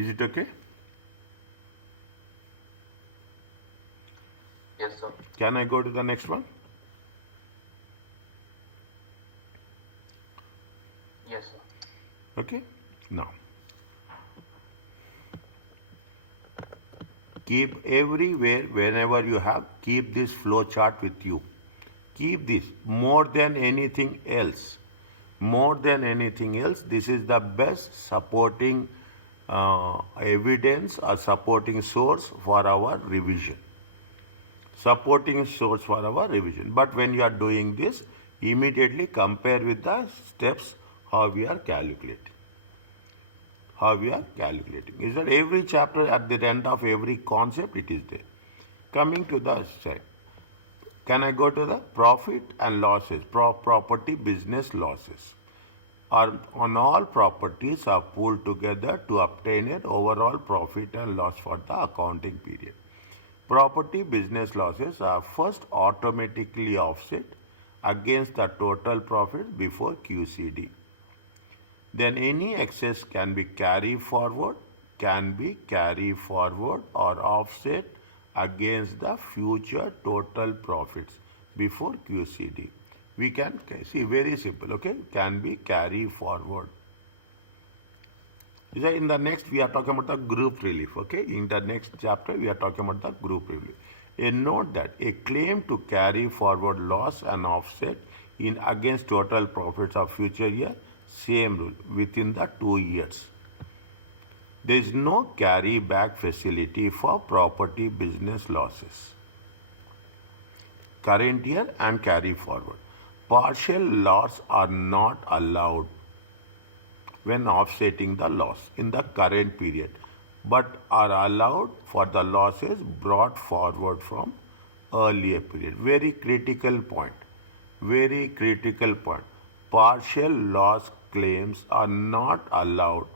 Is it okay? Yes, sir. Can I go to the next one? Yes, sir. Okay. Now, keep everywhere, whenever you have, keep this flow chart with you. Keep this more than anything else. More than anything else, this is the best supporting evidence or supporting source for our revision. Supporting source for our revision. But when you are doing this, immediately compare with the steps how we are calculating. How we are calculating. Is that every chapter at the end of every concept it is there. Coming to the side. Can I go to the profit and losses, property business losses? On all properties are pooled together to obtain an overall profit and loss for the accounting period. Property business losses are first automatically offset against the total profit before QCD. Then any excess can be carried forward or offset against the future total profits before QCD. We can see very simple, okay? Can be carried forward. In the next, we are talking about the group relief, okay? In the next chapter, we are talking about the group relief. Note that a claim to carry forward loss and offset in against total profits of future year, same rule, within the 2 years. There is no carry back facility for property business losses. Current year and carry forward. Partial loss are not allowed when offsetting the loss in the current period, but are allowed for the losses brought forward from earlier period. Very critical point. Very critical point. Partial loss claims are not allowed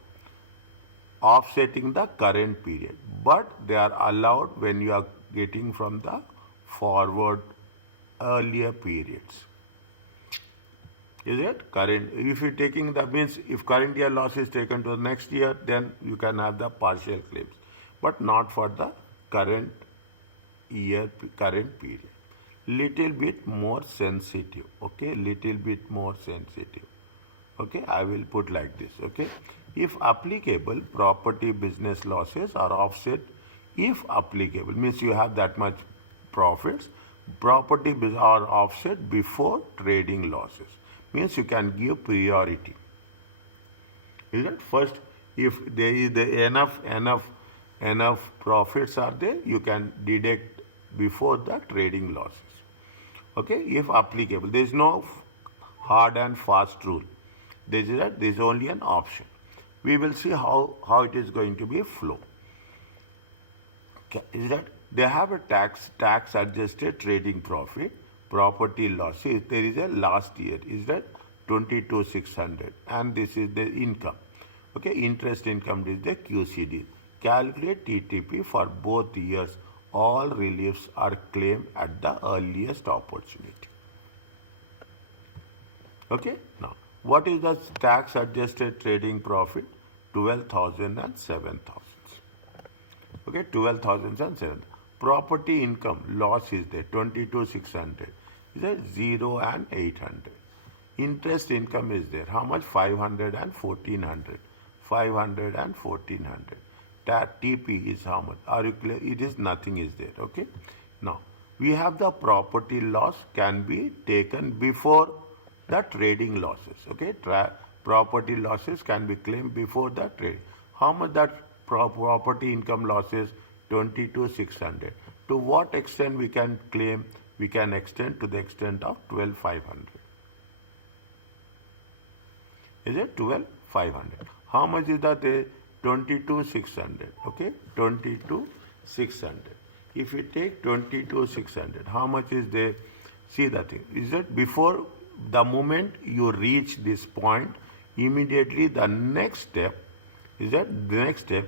offsetting the current period, but they are allowed when you are getting from the forward earlier periods. Is it current? If you're taking that means if current year loss is taken to the next year, then you can have the partial claims, but not for the current year, current period. Little bit more sensitive. Okay, little bit more sensitive. Okay, I will put like this. Okay, if applicable, property business losses are offset. If applicable means you have that much profits, property are offset before trading losses. Means you can give priority. Is it first? If there is enough profits are there, you can deduct before the trading losses. Okay, if applicable, there is no hard and fast rule. There is only an option. We will see how it is going to be a flow. Okay, is that they have a tax adjusted trading profit, property loss. See, there is a last year, is that 22,600, and this is the income. Okay, interest income is the QCD. Calculate TTP for both years. All reliefs are claimed at the earliest opportunity. Okay, now what is the tax adjusted trading profit? 12,000 and 7,000. Okay, 12,000 and 7,000. Property income loss is there, 22,600. Is there 0 and 800. Interest income is there. How much? 500 and 1,400. 500 and 1,400. That TP is how much? Are you clear? It is nothing is there. Okay. Now we have the property loss can be taken before the trading losses. Okay. Property losses can be claimed before the trade. How much that property income losses? 22,600. To what extent we can claim? We can extend to the extent of 12,500. Is it 12,500? How much is that? 22,600. Okay, 22,600. If you take 22,600, how much is there? See the thing. Is that before the moment you reach this point, immediately the next step is that the next step.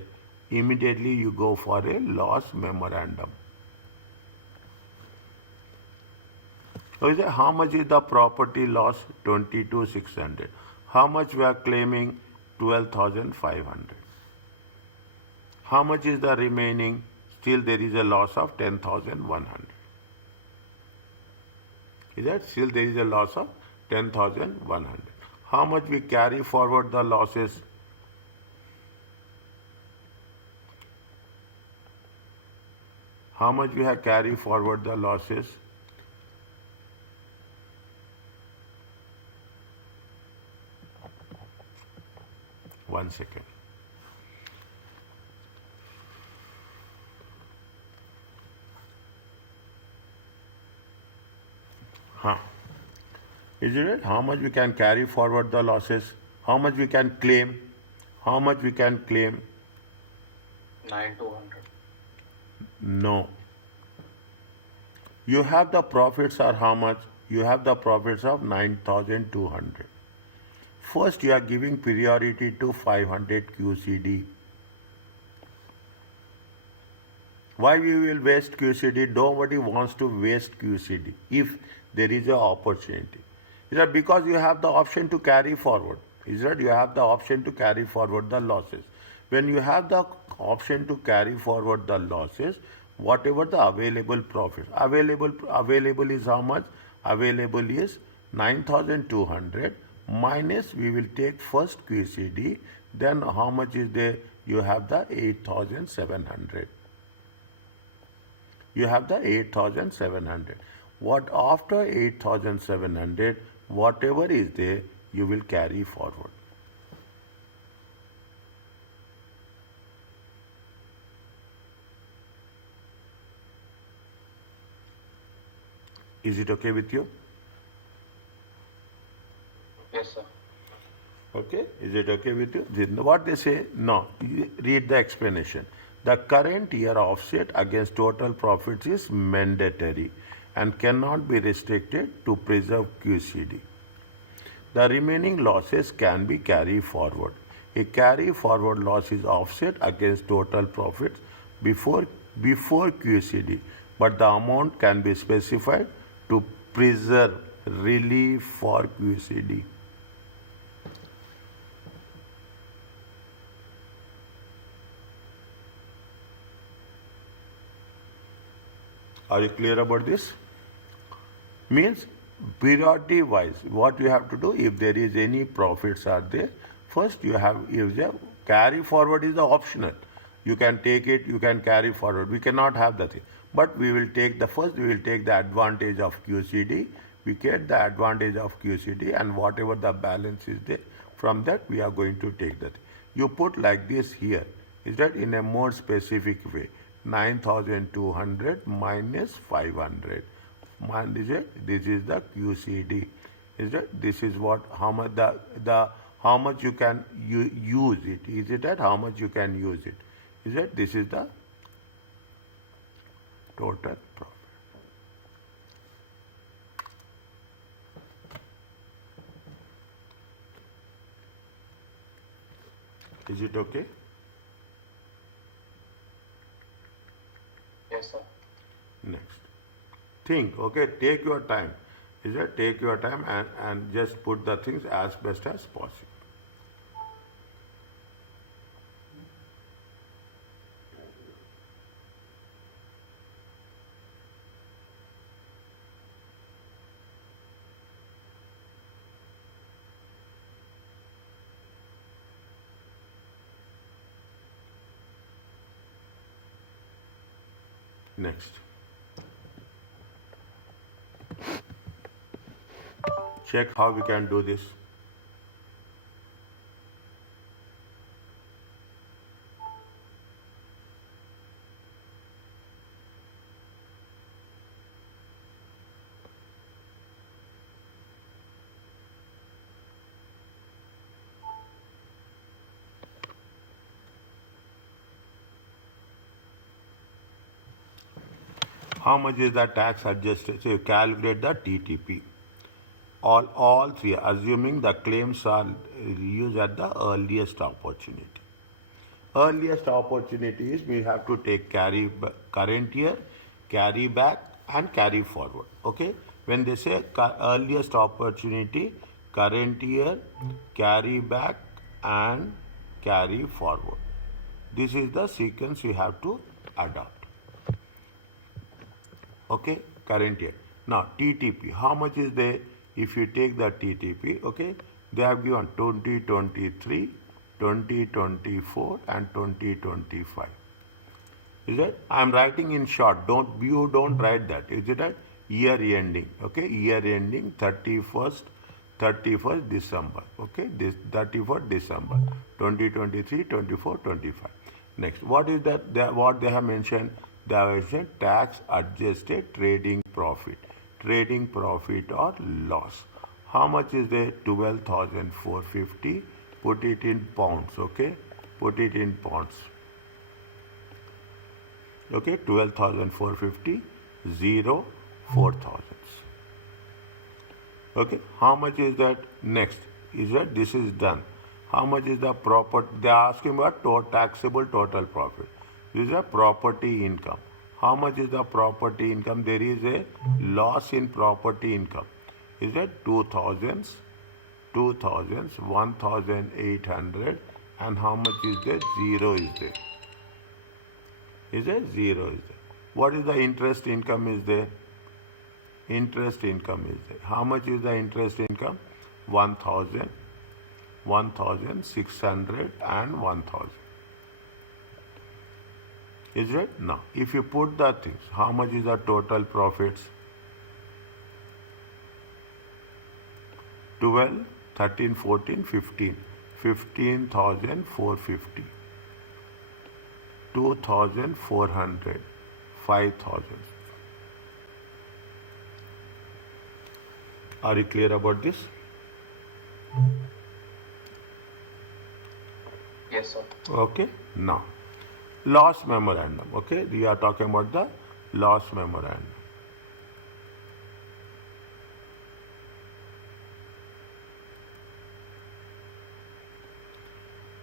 Immediately you go for a loss memorandum. So is that how much is the property loss? 22,600. How much we are claiming? 12,500. How much is the remaining? Still there is a loss of 10,100. Is that still there is a loss of 10,100? How much we carry forward the losses? How much we have carry forward the losses? One second. Huh. Is it? How much we can carry forward the losses? How much we can claim? How much we can claim? 9,200. No. You have the profits are how much? You have the profits of 9,200. First, you are giving priority to 500 QCD. Why we will waste QCD? Nobody wants to waste QCD if there is an opportunity. Is that because you have the option to carry forward? Is that you have the option to carry forward the losses? When you have the option to carry forward the losses, whatever the available profit, available is how much? Available is 9,200 minus we will take first QCD. Then how much is there? You have the 8,700. You have the 8,700. What after 8,700, whatever is there, you will carry forward. Is it okay with you? Yes, sir. Okay, is it okay with you? What they say? No, read the explanation. The current year offset against total profits is mandatory and cannot be restricted to preserve QCD. The remaining losses can be carried forward. A carry forward loss is offset against total profits before QCD, but the amount can be specified to preserve relief for QCD. Are you clear about this? Means priority wise, what you have to do, if there is any profits are there, first you have, if the carry forward is the optional. You can take it, you can carry forward. We cannot have that thing. But we will take the first, we will take the advantage of QCD. We get the advantage of QCD and whatever the balance is there, from that we are going to take that. You put like this here, is that in a more specific way. 9,200 minus 500. Is it? This is the QCD. Is it? This is what, how much the how much you can use it. Is it at how much you can use it? Is it? This is the total profit. Is it okay? Yes, sir. Next. Think, okay, take your time. Is it? Take your time and just put the things as best as possible. Next. Check how we can do this. How much is the tax adjusted? So you calculate the TTP. All three, assuming the claims are used at the earliest opportunity. Earliest opportunity is we have to take current year, carry back and carry forward. Okay. When they say earliest opportunity, current year, carry back and carry forward. This is the sequence you have to adopt. Okay, current year. Now TTP, how much is there? If you take the TTP, okay, they have given 2023, 2024 and 2025. Is it? I am writing in short. You don't write that. Is it that year ending? Okay, year ending 31st December. Okay, this 31st December 2023, 24, 25. Next, what is that? What they have mentioned? They have mentioned tax adjusted trading profit or loss. How much is there? 12,450. Put it in pounds. Okay, put it in pounds. Okay, 12,450, 4,000. Okay, how much is that? Next is that this is done. How much is the property? They are asking about taxable total profit. This is a property income. How much is the property income? There is a loss in property income. Is that 2,000s, 1,800, and how much is there? Zero is there. Is there? Zero is there. What is the interest income is there? Interest income is there. How much is the interest income? 1,000, 1,600 and 1,000. Is it? Now, if you put the things, how much is the total profits? 12, 13, 14, 15. 15,450. 2,400. 5,000. Are you clear about this? Yes, sir. Okay. Now, loss memorandum. Okay, we are talking about the loss memorandum.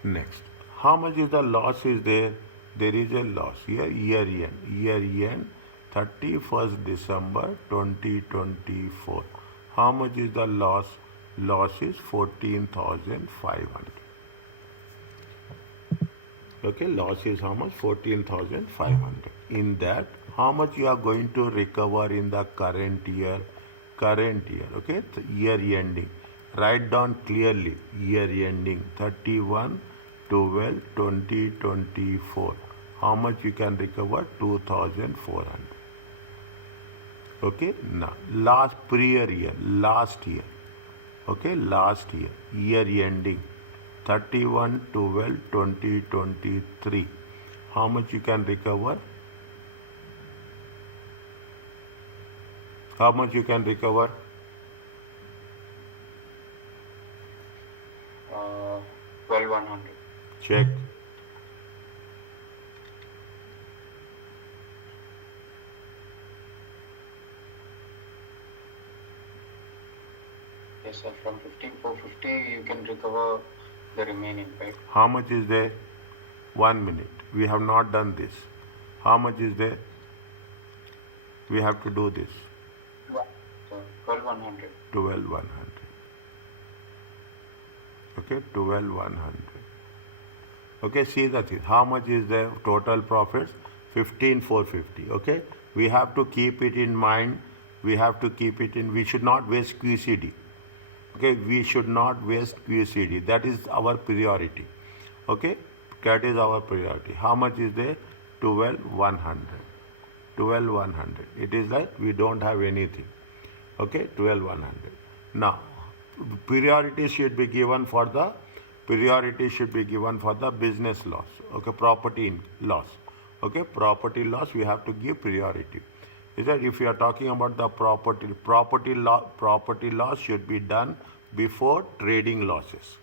Next, how much is the loss is there? There is a loss here, year end, 31st December 2024. How much is the loss? Loss is 14,500. Okay, loss is how much? 14,500. In that, how much you are going to recover in the current year? Okay, year ending. Write down clearly, year ending 31/12/2024. How much you can recover? 2,400. Okay, now last year. Okay, last year ending 31/12/2023. How much you can recover? How much you can recover? 12,100. Check. Yes, sir. From 15,450, you can recover the remaining, right? How much is there? 1 minute. We have not done this. How much is there? We have to do this. So 12,100. 12,100. Okay, 12,100. Okay, see the thing. How much is the total profits? 15,450. Okay, we have to keep it in mind. We should not waste QCD. Okay, we should not waste QCD. That is our priority. Okay, that is our priority. How much is there? 12,100. 12,100. It is like we don't have anything. Okay, 12,100. Now, priority should be given for the business loss. Okay, property loss. Okay, property loss we have to give priority. Is that if you are talking about the property loss should be done before trading losses.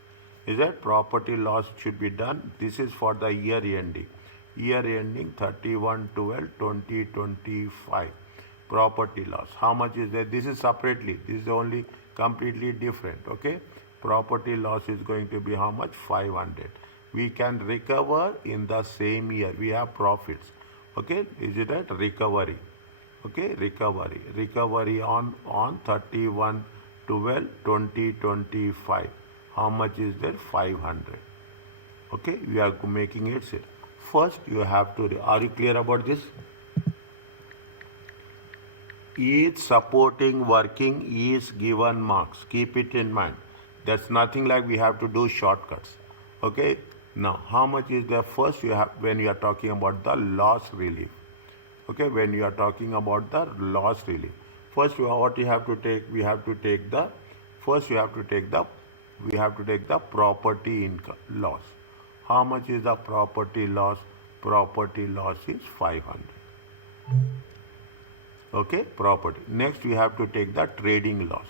Is that property loss should be done? This is for the year ending. Year ending 31/12/2025. Property loss. How much is there? This is separately. This is only completely different. Okay. Property loss is going to be how much? 500. We can recover in the same year. We have profits. Okay. Is it at recovery? Okay. Recovery on 31/12/2025. How much is there? 500. Okay. We are making it first you have to, are you clear about this? Each supporting working is given marks. Keep it in mind. That's nothing like we have to do shortcuts. Okay. Now, how much is there? First, you have when you are talking about the loss relief. Okay, when you are talking about the loss relief. First, what you have to take? We have to take the first. You have to take the property income loss. How much is the property loss? Property loss is 500. Okay, property. Next, we have to take the trading loss.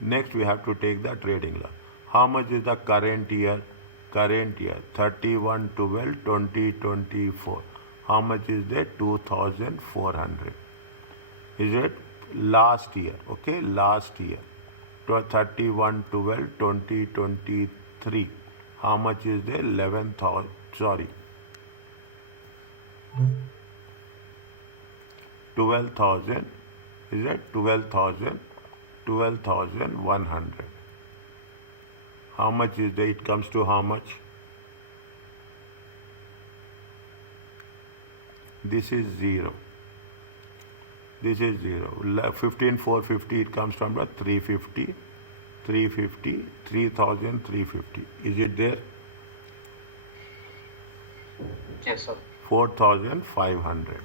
Next, we have to take the trading loss. How much is the current year? Current year 31/12/2024. How much is that? 2,400. Is it last year? Okay, last year 31/12/2023. How much is there? 11,000. Sorry. 12,000. Is it 12,000? 12,100. How much is there? It comes to how much? This is 0. This is 0. 15,450, it comes from the 350. 350, 3,350. Is it there? Yes, sir. 4,500.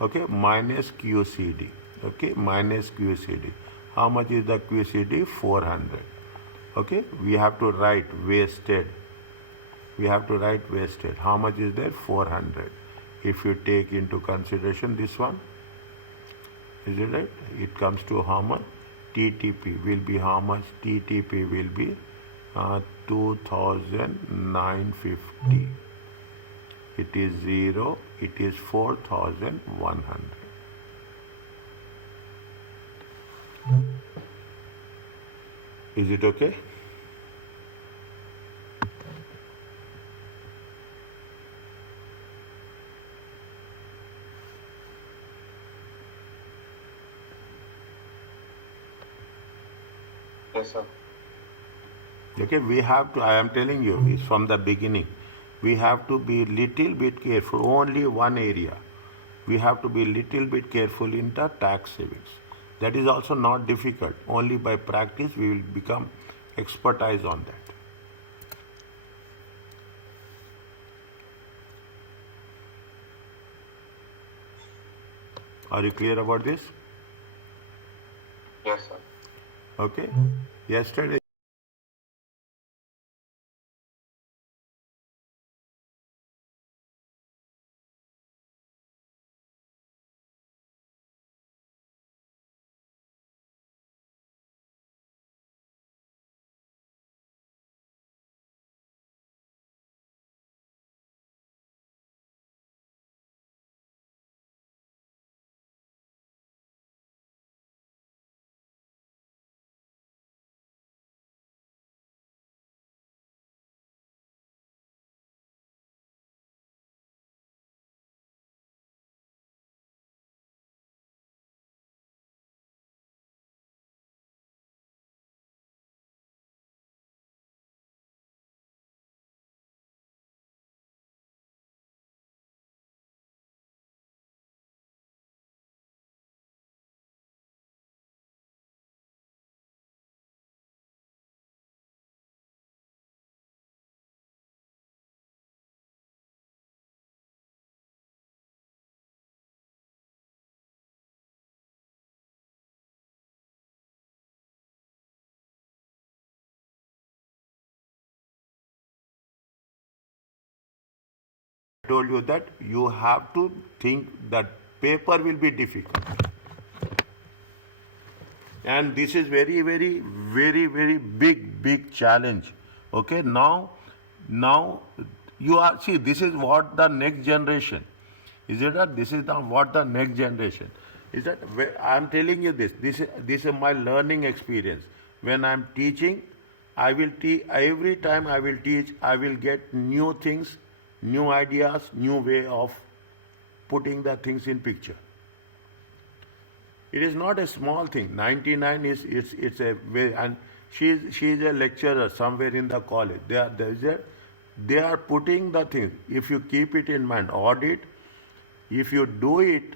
Okay, minus QCD. Okay, minus QCD. How much is the QCD? 400. Okay, we have to write wasted. We have to write wasted. How much is there? 400. If you take into consideration this one, is it right? It comes to how much? TTP will be how much? TTP will be 2,950. It is 0. It is 4,100. Is it okay? Yes, sir. Okay, we have to, I am telling you, it's from the beginning. We have to be little bit careful, only one area. We have to be little bit careful in the tax savings. That is also not difficult. Only by practice we will become expertise on that. Are you clear about this? Yes, sir. Okay. Yesterday I told you that you have to think that paper will be difficult. And this is very big challenge. Okay, now you are, see, this is what the next generation, is it that this is what the next generation is, that I am telling you this is my learning experience. When I am teaching, I will teach, every time I will teach, I will get new things, new ideas, new way of putting the things in picture. It is not a small thing. 99 is, it's a very, and she is a lecturer somewhere in the college. There is a They are putting the thing. If you keep it in mind, audit, if you do it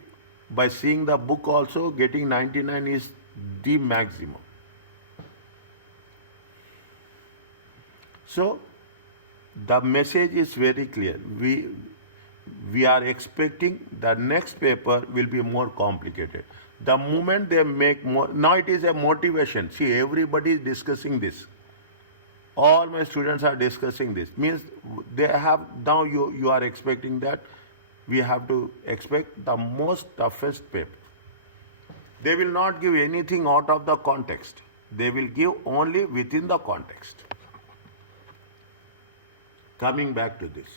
by seeing the book also, getting 99 is the maximum. So the message is very clear. We are expecting the next paper will be more complicated. The moment they make more, now it is a motivation. See, everybody is discussing this. All my students are discussing this. Means they have, now you are expecting that we have to expect the most toughest paper. They will not give anything out of the context. They will give only within the context. Coming back to this.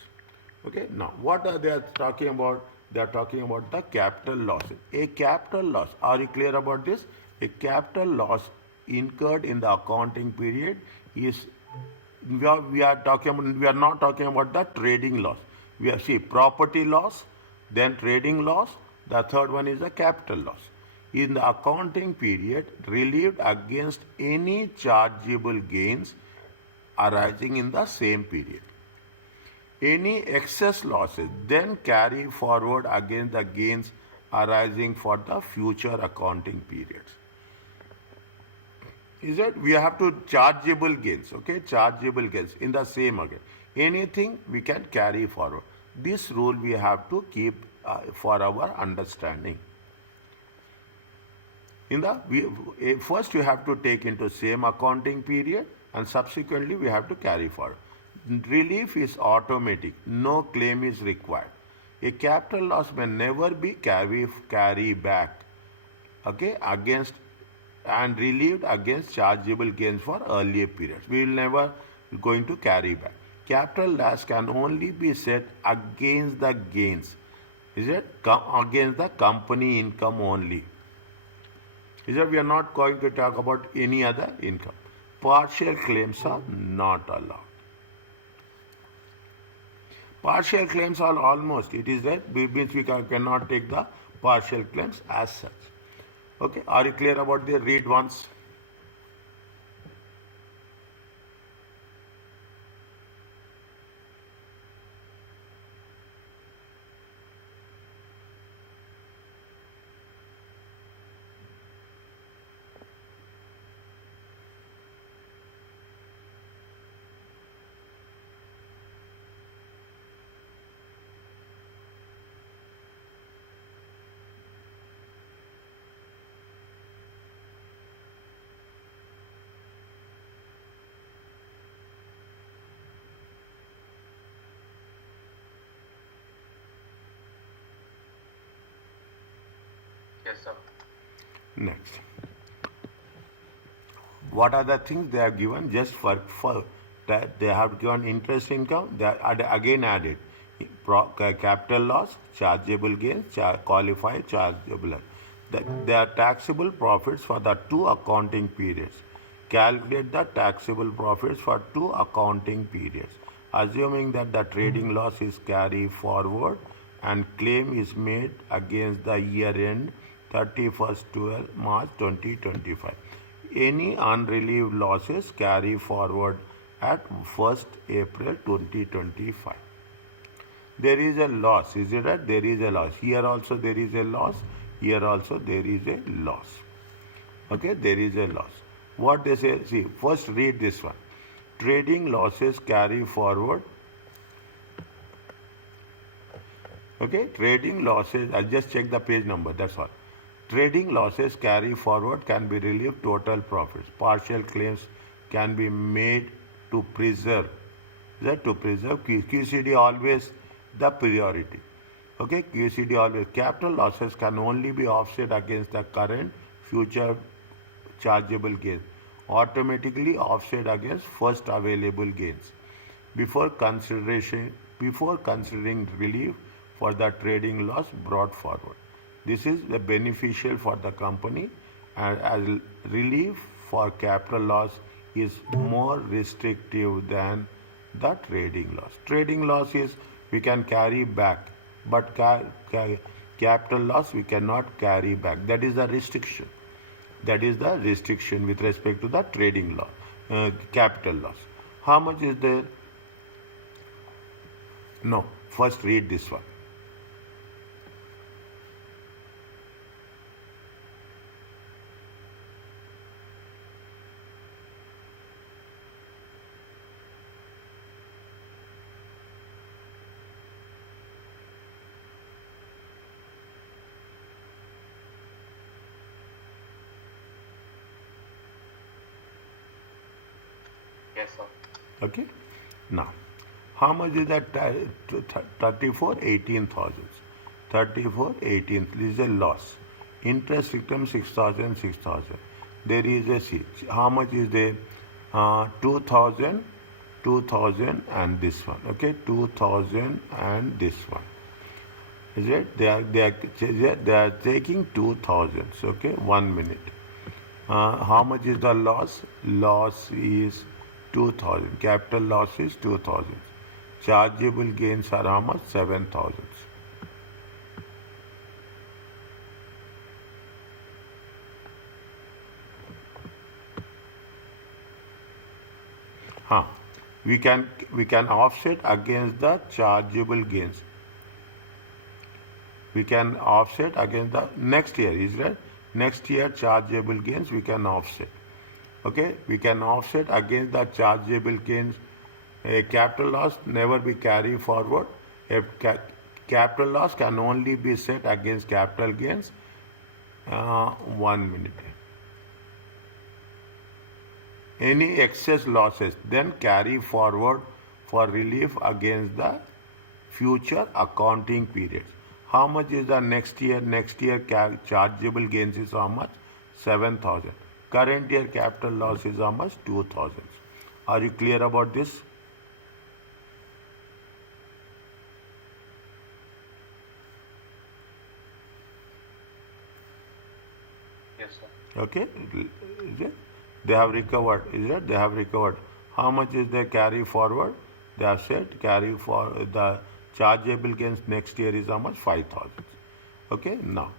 Okay, now what are they talking about? They are talking about the capital loss. A capital loss, are you clear about this? A capital loss incurred in the accounting period is, we are not talking about the trading loss. We have, see, property loss, then trading loss, the third one is the capital loss. In the accounting period, relieved against any chargeable gains arising in the same period. Any excess losses then carry forward against the gains arising for the future accounting periods. Is it? We have to chargeable gains, okay? Chargeable gains in the same again. Anything we can carry forward. This rule we have to keep for our understanding. First we have to take into same accounting period, and subsequently we have to carry forward. Relief is automatic. No claim is required. A capital loss may never be carry back, okay, against and relieved against chargeable gains for earlier periods. We will never going to carry back. Capital loss can only be set against the gains. Is it? Against the company income only. Is it? We are not going to talk about any other income. Partial claims are not allowed. Partial claims are almost, it is that, means we cannot take the partial claims as such. Okay, are you clear about the read once? Yes, sir. Next. What are the things they have given? Just for that they have given interest income, they are again added capital loss, chargeable gains, qualified chargeable. They are taxable profits for the two accounting periods. Calculate the taxable profits for two accounting periods, assuming that the trading loss is carried forward and claim is made against the year end 31st 12 March 2025. Any unrelieved losses carry forward at 1st April 2025. There is a loss, is it right? There is a loss. Here also there is a loss. Here also there is a loss. Okay, there is a loss. What they say, see, first read this one. Trading losses carry forward. Okay, trading losses, I'll just check the page number, that's all. Trading losses carry forward can be relieved total profits. Partial claims can be made to preserve. That to preserve QCD always the priority. Okay, QCD always. Capital losses can only be offset against the current future chargeable gains. Automatically offset against first available gains. Before considering relief for the trading loss brought forward. This is the beneficial for the company, and as relief for capital loss is more restrictive than the trading loss. Trading loss is we can carry back, but capital loss we cannot carry back. That is the restriction. That is the restriction with respect to the trading loss, capital loss. How much is there? No, first read this one. Yes, sir. Okay. Now, how much is that? 34, 18,000. 34, 18. This is a loss. Interest income 6,000, 6,000. There is a C. How much is there? 2,000, 2,000 and this one. Okay, 2,000 and this one. Is it? They are taking 2,000. Okay, 1 minute. How much is the loss? Loss is 2,000. Capital loss is 2,000. Chargeable gains are how much? 7,000. Huh. We can offset against the chargeable gains. We can offset against the next year, is right? Next year chargeable gains we can offset. Okay, we can offset against the chargeable gains. A capital loss never be carried forward. A capital loss can only be set against capital gains. 1 minute. Any excess losses then carry forward for relief against the future accounting periods. How much is the next year? Next year chargeable gains is how much? 7,000. Current year capital loss is how much? 2,000. Are you clear about this? Yes, sir. Okay, is it? They have recovered, is it? They have recovered. How much is their carry forward? They have said carry for the chargeable gains next year is how much? 5,000. Okay, now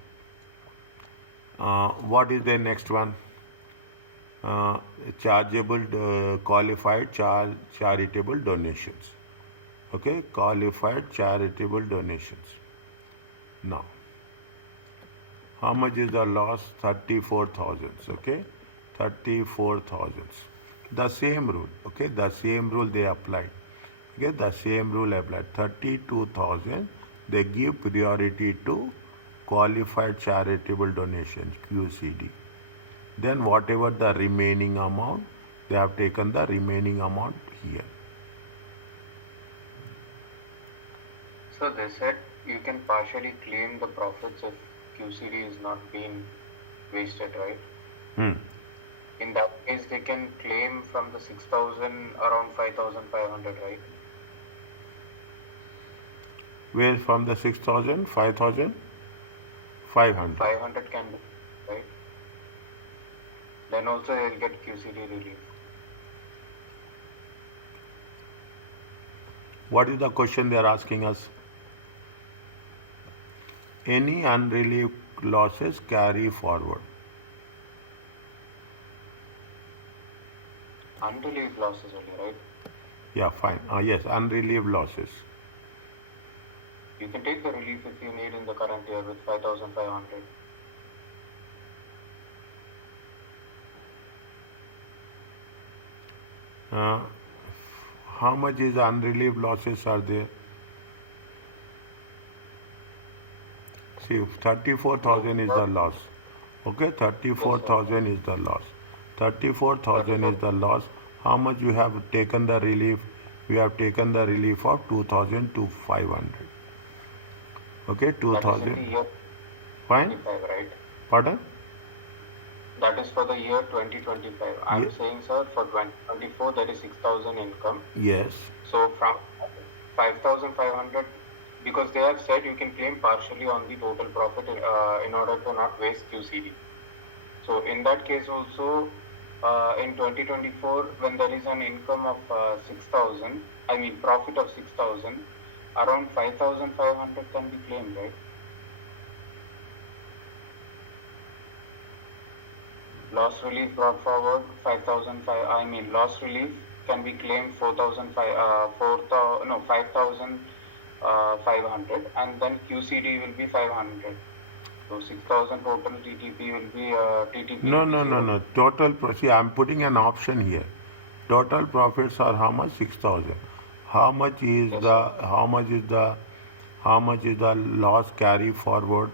what is the next one? Chargeable qualified charitable donations. Okay, qualified charitable donations. Now, how much is the loss? 34,000. Okay, 34,000. The same rule. Okay, the same rule they applied. Okay, the same rule applied. 32,000. They give priority to qualified charitable donations (QCD). Then whatever the remaining amount, they have taken the remaining amount here. So they said you can partially claim the profits if QCD is not being wasted, right? Hmm. In that case, they can claim from the 6,000 around 5,500, right? Where from the 6,000, 5,000, 500. 500 can be, right? Then also they'll get QCD relief. What is the question they are asking us? Any unrelieved losses carry forward. Unrelieved losses only, right? Yeah, fine. Yes, unrelieved losses. You can take the relief if you need in the current year with 5,500. How much is unrelieved losses are there? See, 34,000 is the loss. Okay, 34,000 is the loss. 34,000 is the loss. How much you have taken the relief? We have taken the relief of 2,000 to 500. Okay, That is in 2,000. the year Fine. 25, right? Pardon? That is for the year 2025. I'm Ye- saying, sir, for 2024, there is 6,000 income. Yes. So from 5,500, because they have said you can claim partially on the total profit in order to not waste QCD. So in that case also, in 2024, when there is an income of 6,000, I mean profit of 6,000, around 5,500 can be claimed, right? Loss relief brought forward 5,005. I mean loss relief can be claimed 4,005. 4,000. No, 5,000 500, and then QCD will be 500. So 6,000 total TTP will be No, will be no, no, zero. no. Total, see, I'm putting an option here. Total profits are how much? 6,000. How much is Yes, the, sir. how much is the loss carry forward?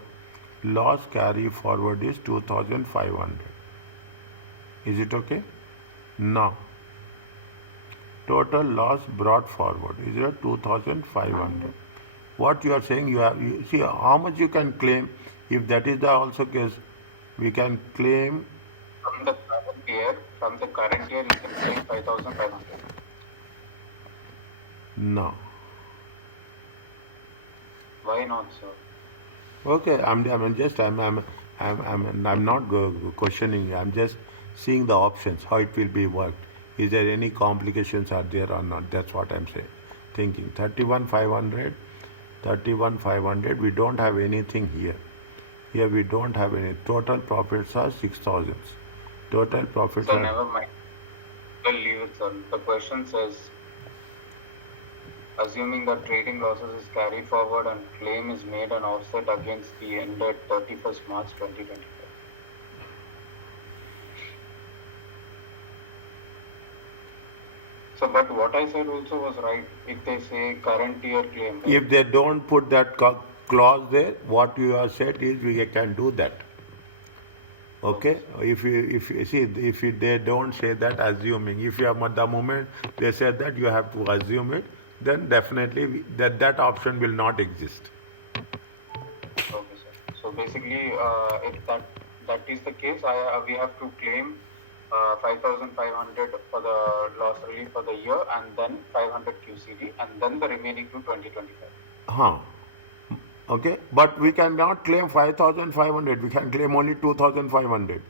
Loss carry forward is 2,500. Is it okay? Now, total loss brought forward is your 2,500. What you are saying, you see how much you can claim. If that is the also case, we can claim. From the current year, you can claim 5,500. No. Why not, sir? Okay, I'm not questioning. I'm just seeing the options, how it will be worked. Is there any complications are there or not? That's what I'm saying. Thinking 31,500, 31,500. We don't have anything here. Here we don't have any. Total profits are 6,000. Total profits So are. never mind. We'll leave it, sir. The question says, assuming that trading losses is carried forward and claim is made and offset against the ended 31st March 2025. So, but what I said also was right. If they say current year claim, right? If they don't put that clause there, what you have said is we can do that. Okay, if they don't say that, assuming, if you have at the moment they said that you have to assume it, then definitely that option will not exist. Okay, sir. So basically, if that is the case, we have to claim 5,500 for the loss relief for the year, and then 500 QCD, and then the remaining to 2025. Huh. Okay, but we cannot claim 5,500. We can claim only 2,500.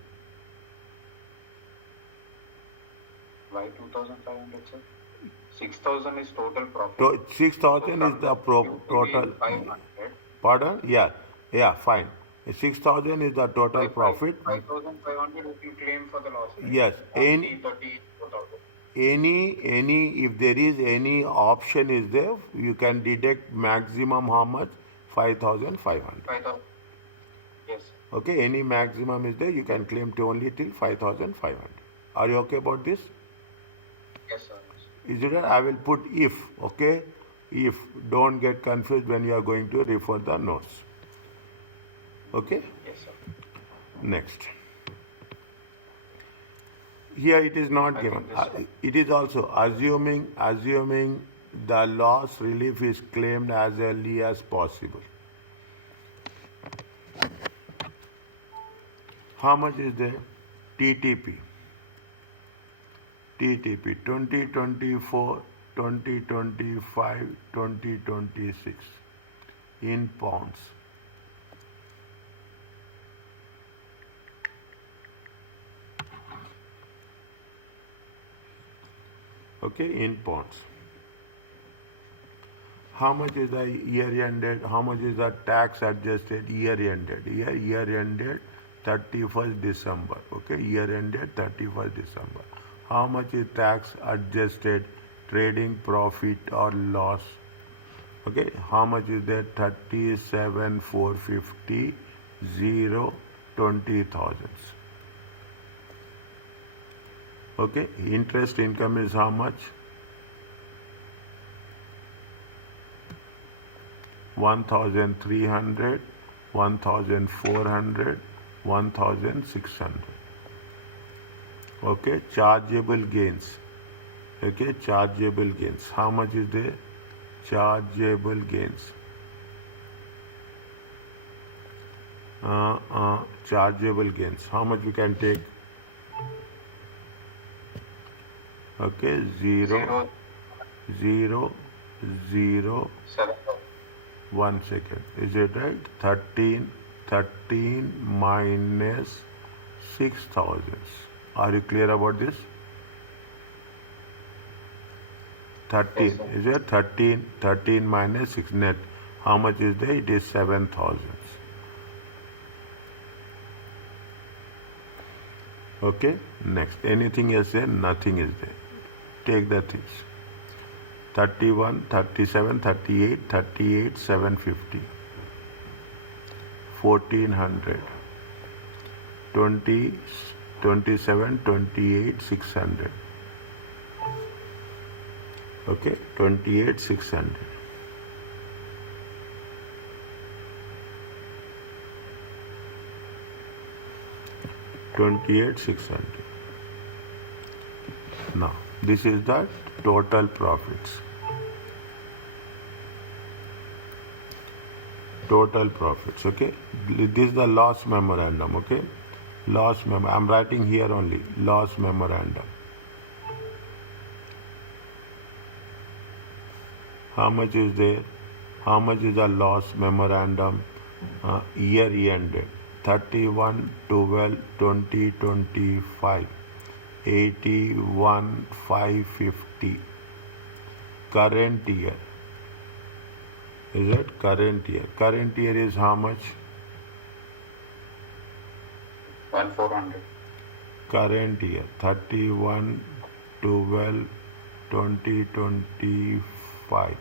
Why 2,500, sir? 6,000 is total profit. So 6,000 So is the total. 500. Pardon? Yeah, fine. 6,000 is the total profit. 5,500 you can claim for the loss. Right? Yes. Only 34,000. Any, if there is any option is there, you can deduct maximum how much? 5,500. 5,000. Yes. Okay, any maximum is there, you can claim to only till 5,500. Are you okay about this? Yes, sir. Is it right? I will put if, okay? If, don't get confused when you are going to refer the notes. Okay? Yes, sir. Next. Here it is not given. It is also assuming the loss relief is claimed as early as possible. How much is the TTP? TTP 2024, 2025, 2026 in pounds. Okay, in pounds. How much is the year ended? How much is the tax adjusted year ended? Year ended 31st December. Okay, year ended 31st December. How much is tax adjusted trading profit or loss? Okay, how much is that? 37,450, 20,000. Okay, interest income is how much? 1,300, 1,400, 1,600. Okay, chargeable gains. Okay, chargeable gains. How much is there? Chargeable gains. Chargeable gains. How much we can take? Okay, 0, 0, 0. 7. 1 second. Is it right? 13 minus 6,000. Are you clear about this? 13. Yes, sir. Is it 13 minus 6 net? How much is there? It is 7,000. Okay, next. Anything else there? Nothing is there. Take the things. 31, 37, 38, 38, 750, 1400, 20, 27, 28, 600. Okay, 28, 600. 28, 600. Now, this is the total profits. Total profits, okay? This is the loss memorandum, okay? Loss memo. I'm writing here only, loss memorandum. How much is there? How much is the loss memorandum? Year ended 31 12 2025, 81 550. Current year. Is it current year? Current year is how much? 400. Current year 31 12 2025.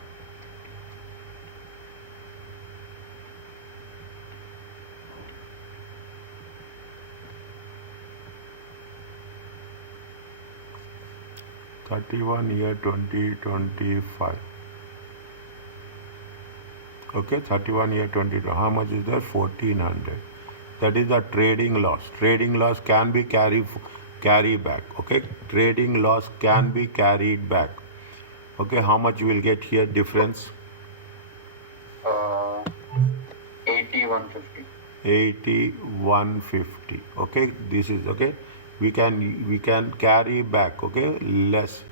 Year 2025. Okay, 31 year 22. How much is there? 1400. That is the trading loss. Trading loss can be carry back. Okay, trading loss can be carried back. Okay, how much you will get here difference? 80 150. 80 150. Okay, this is okay. We can carry back. Okay, less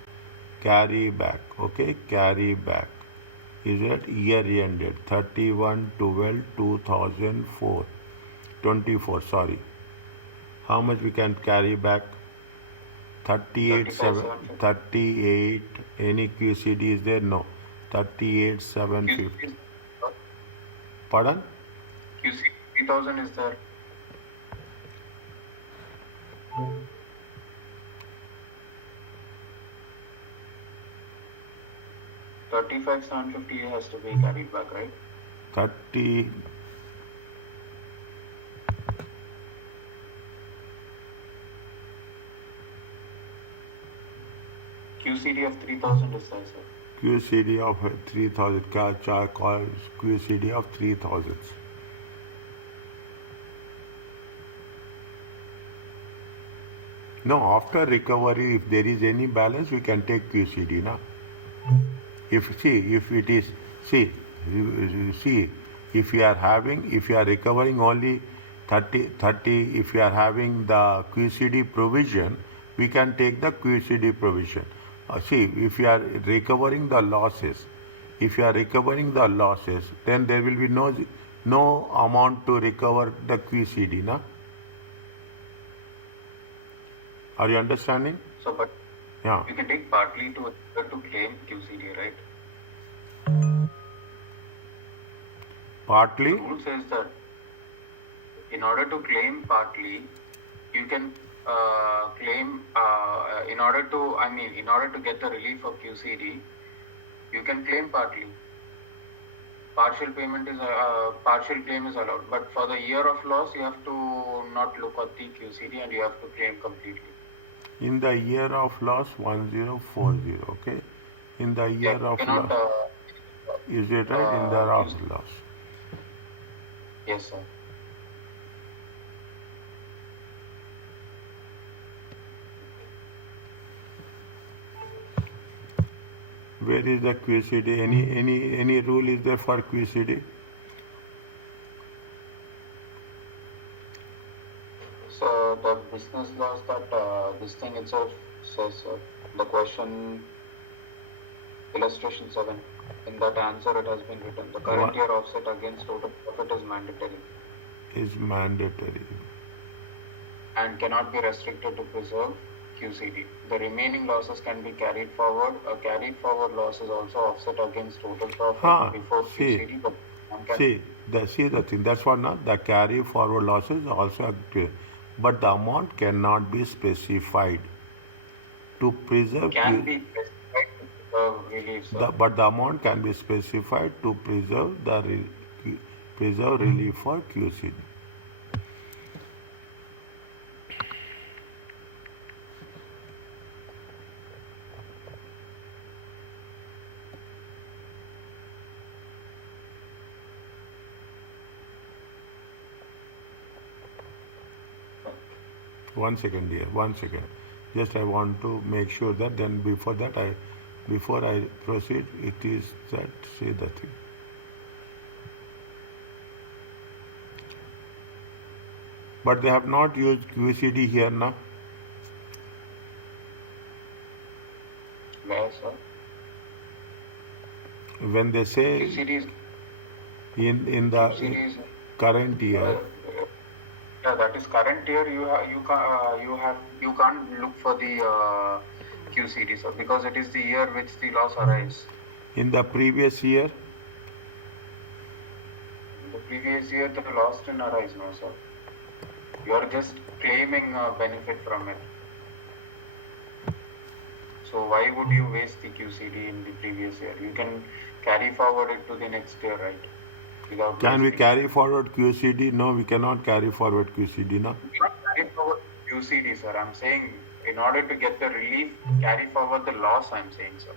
carry back. Okay, carry back. Is it year ended 31 12 2004 24, sorry. How much we can carry back? 38 7 38. Any QCD is there? No. 38 750. Pardon? QC 3000 is there. $35 750 has to be carried back, right? 30. QCD of 3000 is there, sir. QCD of 3000. QCD of 3000. No, after recovery, if there is any balance, we can take QCD, na? If you are recovering only 30, if you are having the QCD provision, we can take the QCD provision. If you are recovering the losses, then there will be no amount to recover the QCD, na? Are you understanding? So, but yeah, you can take partly to claim QCD, right? partly. The rule says that in order to claim partly, you can claim in order to get the relief of QCD, you can claim partly. Partial claim is allowed, but for the year of loss, you have to not look at the QCD and you have to claim completely. In the year of loss 1040, okay? In the year of loss. Is it right? In the year of loss. Yes, sir. Where is the QCD? Any rule is there for QCD? So the business laws that this thing itself says, the question illustration 7, in that answer it has been written, the current year offset against total profit is mandatory. Is mandatory. And cannot be restricted to preserve QCD. The remaining losses can be carried forward. A carried forward loss is also offset against total profit before QCD. But the thing. That's what now the carry forward losses also, but the amount cannot be specified to preserve. Can be specified to relief, sir. But the amount can be specified to preserve preserve relief for QCD. One second, dear. 1 second. Just I want to make sure that then before I proceed, it is that say the thing. But they have not used QCD here now. Where, sir? When they say QCD is in the QCD is current year, yeah, that is current year. You can't look for the QCD, sir, because it is the year which the loss arise. in the previous year, The previous year the loss didn't arise, no, sir. You are just claiming benefit from it. So why would you waste the QCD in the previous year? You can carry forward it to the next year, right? Without can we wasting. carry forward QCD? No, we cannot carry forward QCD now. You cannot carry forward QCD, sir. I'm saying in order to get the relief, carry forward the loss, I'm saying, sir.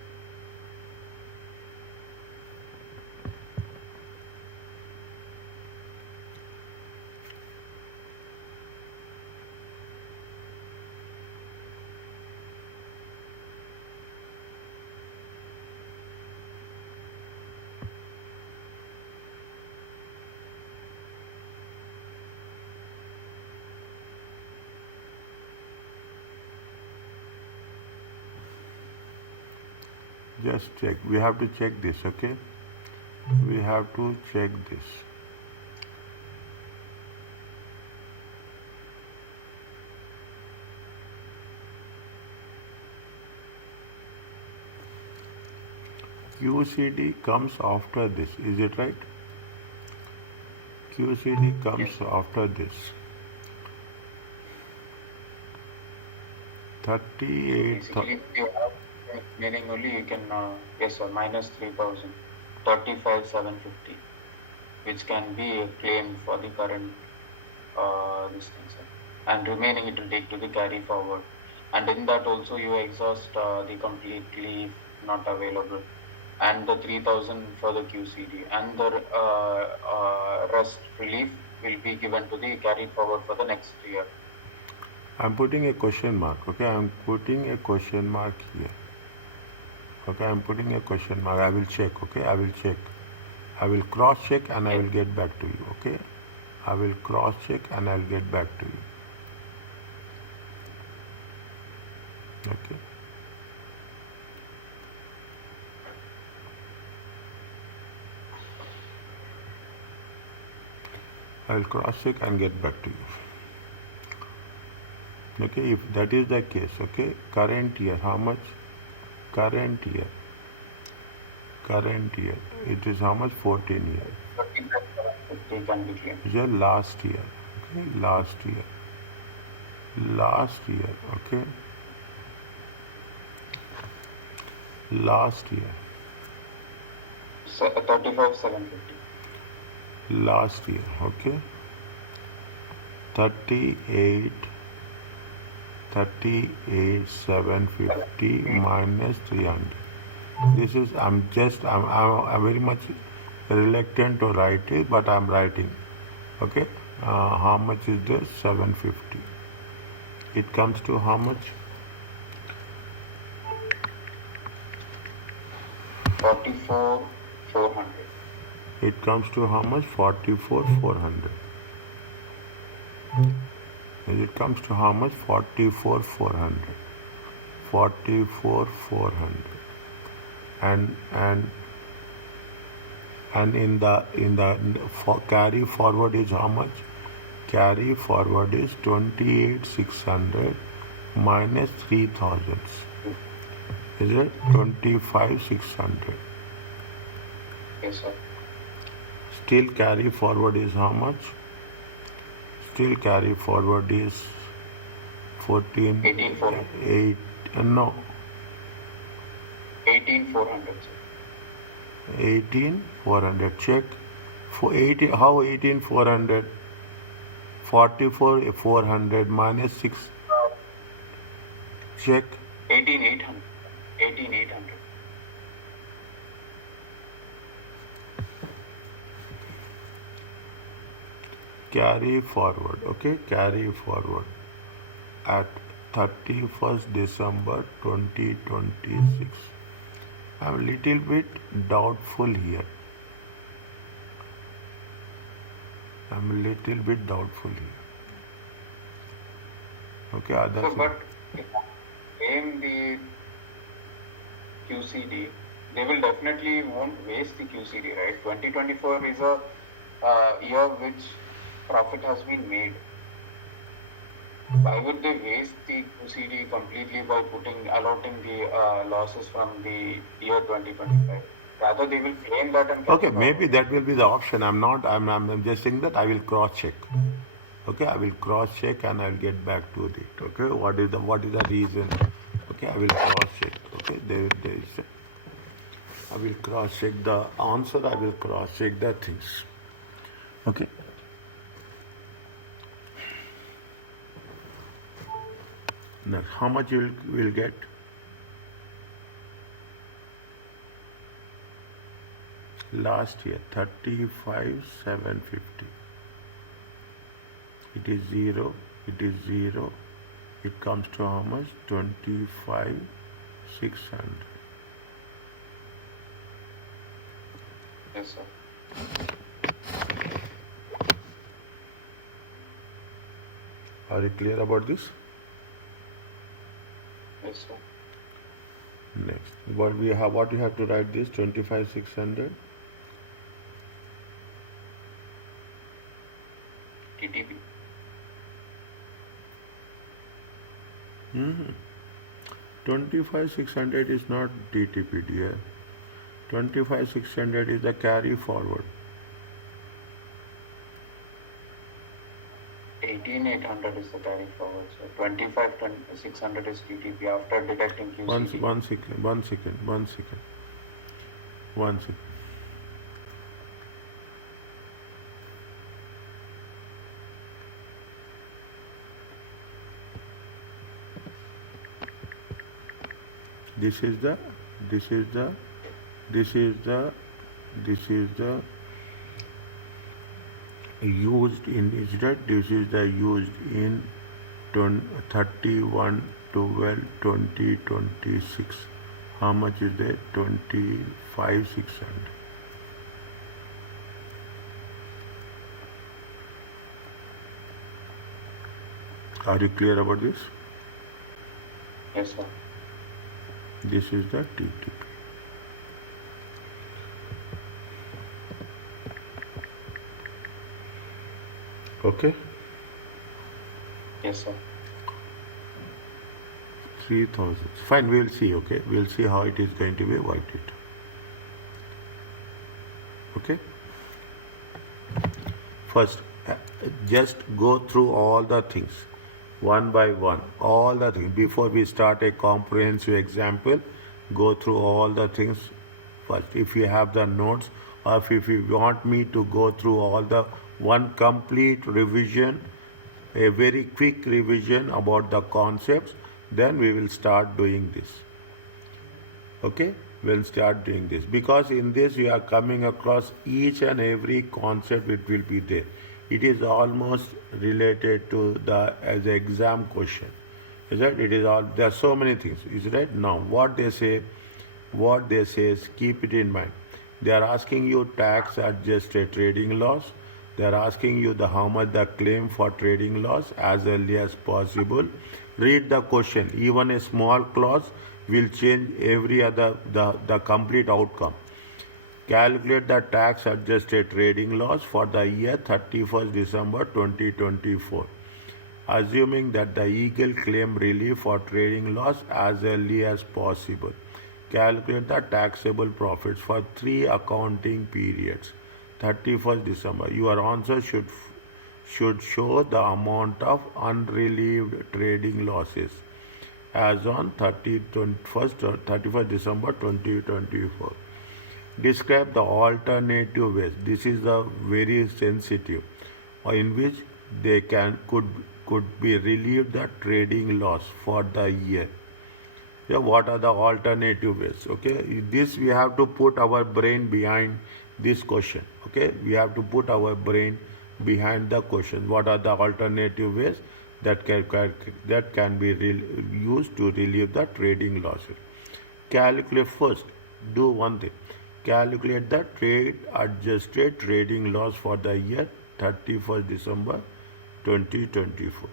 Just check. We have to check this, okay? We have to check this. QCD comes after this, is it right? QCD comes after this. 38. Basically, you have meaning only you can, yes, sir, minus 3,000, 35,750, which can be claimed for the current this thing, sir. And remaining it will take to the carry forward. And in that also you exhaust the completely not available, and the 3,000 for the QCD, and the rest relief will be given to the carry forward for the next year. I'm putting a question mark, okay? I'm putting a question mark here. Okay, I'm putting a question mark. I will check, okay? I will check. I will cross check and I will get back to you, okay? I will cross check and I'll get back to you. Okay. I will cross check and get back to you. Okay, if that is the case, okay, current year, how much? Current year, it is how much? 14 years. 35,750 can be claimed. Is your last year, okay, last year, okay, last year, So, 35,750. last year, okay, 38,750 minus 300. This is, I'm very much reluctant to write it, but I'm writing, okay. How much is this? 750. It comes to how much? 44,400. It comes to how much? 44,400. It comes to how much? 44,400. 44,400. And in the carry forward is how much? Carry forward is 28,600 minus 3,000. Is it 25,600? Yes, sir. Still carry forward is how much? Still carry forward is 18,400. 8, no. 18,400. 18,400, sir. 18,400. Check. For 80, how 18,400? 44,400 minus 6. Check. 18,800. 18,800. Carry forward. Okay, carry forward at 31st December 2026. I'm a little bit doubtful here. Okay, So, but if I claim the QCD, they will definitely won't waste the QCD, right? 2024 is a year which profit has been made. Why would they waste the QCD completely by allotting the losses from the year 2025? Rather, they will claim that and okay, carry maybe forward. that will be the option. I'm just saying that I will cross check. Okay, I will cross check and I'll get back to it. Okay, what is the reason? Okay, I will cross check. Okay, there is I will cross check the answer, I will cross check the things. Okay. Next, how much you will get? Last year, 35,750. It is 0, it is 0. It comes to how much? 25,600. Yes, sir. Are you clear about this? Yes, sir. Next, what you have to write this 25,600. TTP. 25,600 is not DTP, dear. 25,600 is the carry forward. 18,800 is the carry forward, sir. 25,600 is TTP after deducting QCD. One second. This is the used in, is that this is the used in 31/12/2026. How much is that? 25,600. Are you clear about this? Yes, sir. This is the TTP. Okay? Yes, sir. 3,000. Fine, we will see, okay? We will see how it is going to be worked it. Okay? First, just go through all the things, one by one, all the things. Before we start a comprehensive example, go through all the things first. If you have the notes, or if you want me to go through all the one complete revision, a very quick revision about the concepts, then we will start doing this. Okay? We'll start doing this. Because in this you are coming across each and every concept, it will be there. It is almost related to as an exam question. Is that it is all, there are so many things. Is that now what they say is keep it in mind. They are asking you tax adjusted trading loss. They are asking you how much the claim for trading loss as early as possible. Read the question. Even a small clause will change the complete outcome. Calculate the tax adjusted trading loss for the year 31st December 2024. Assuming that the eagle claim relief for trading loss as early as possible. Calculate the taxable profits for 3 accounting periods. 31st December. Your answer should show the amount of unrelieved trading losses. as on 31st December 2024. Describe the alternative ways. This is the very sensitive, in which they could be relieved the trading loss for the year. Yeah, what are the alternative ways? Okay, this we have to put our brain behind this question. Okay, we have to put our brain behind the question. What are the alternative ways that can be used to relieve the trading losses? Calculate first. Do one thing. Calculate the trade adjusted trading loss for the year 31st December 2024.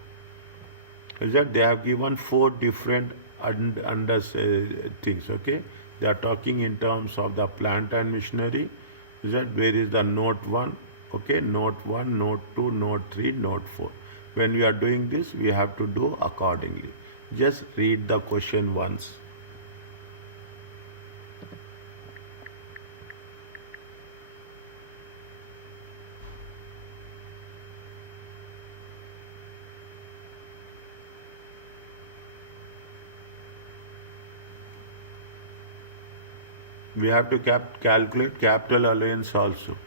Is that they have given four different under things. Okay, they are talking in terms of the plant and machinery. Is that where is the note 1? Okay, note 1, note 2, note 3, note 4. When we are doing this, we have to do accordingly. Just read the question once. We have to calculate capital allowance also.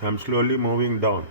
I'm slowly moving down.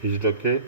Is it okay?